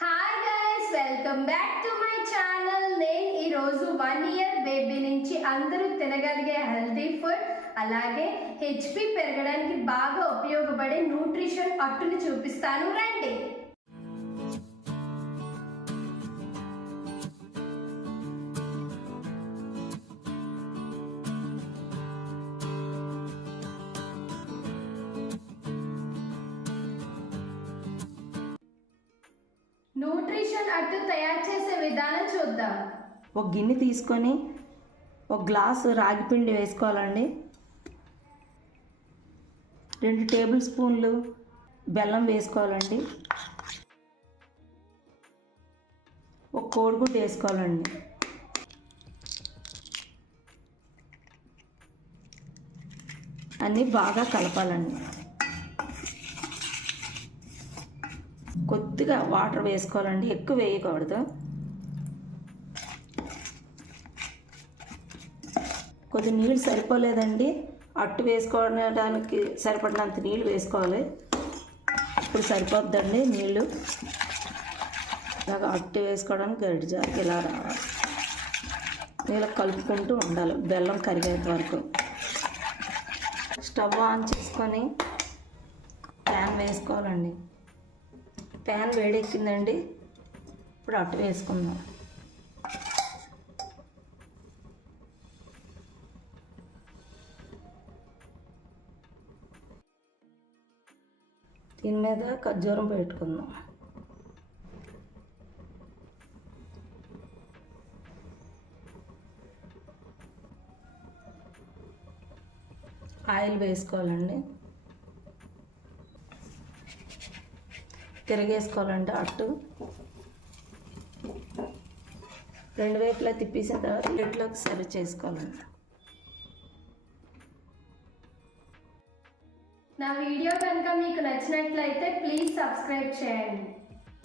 Hi guys, welcome back to my channel. నేను ఈరోజు 1 year baby నుంచి అందరూ తినగలిగే హెల్తీ ఫుడ్, అలాగే హెచ్పి పెరగడానికి బాగా ఉపయోగపడే న్యూట్రిషన్ అట్టుని చూపిస్తాను, రండి. న్యూట్రిషన్ అట్టు తయారు చేసే విధానం చూద్దాం. ఒక గిన్నె తీసుకొని ఒక గ్లాసు రాగి పిండి వేసుకోవాలండి. 2 టేబుల్ స్పూన్లు బెల్లం వేసుకోవాలండి. ఒక కోడిగుడ్డు వేసుకోవాలండి. అన్నీ బాగా కలపాలండి. కొద్దిగా వాటర్ వేసుకోవాలండి, ఎక్కువ వేయకూడదు. కొద్ది నీళ్ళు సరిపోలేదండి, అట్టు వేసుకోవడానికి సరిపడినంత నీళ్ళు వేసుకోవాలి. ఇప్పుడు సరిపోద్దండి నీళ్ళు. ఇలాగ అట్టు వేసుకోవడానికి గరిటె జారికి ఇలా రావాలి. ఇలా కలుపుకుంటూ ఉండాలి బెల్లం కరిగేంత వరకు. స్టవ్ ఆన్ చేసుకొని ప్యాన్ వేసుకోవాలండి. ప్యాన్ వేడెక్కిందండి, ఇప్పుడు అట్టు వేసుకుందాం. దీని మీద ఖర్జూరం పెట్టుకుందాం. ఆయిల్ వేసుకోవాలండి. తిరగేసుకోవాలంటే అట్టు 2 వైపులా తిప్పేసిన తర్వాత ప్లేట్లోకి సర్వ్ చేసుకోవాలండి. నా వీడియో కనుక మీకు నచ్చినట్లయితే ప్లీజ్ సబ్స్క్రైబ్ చేయండి.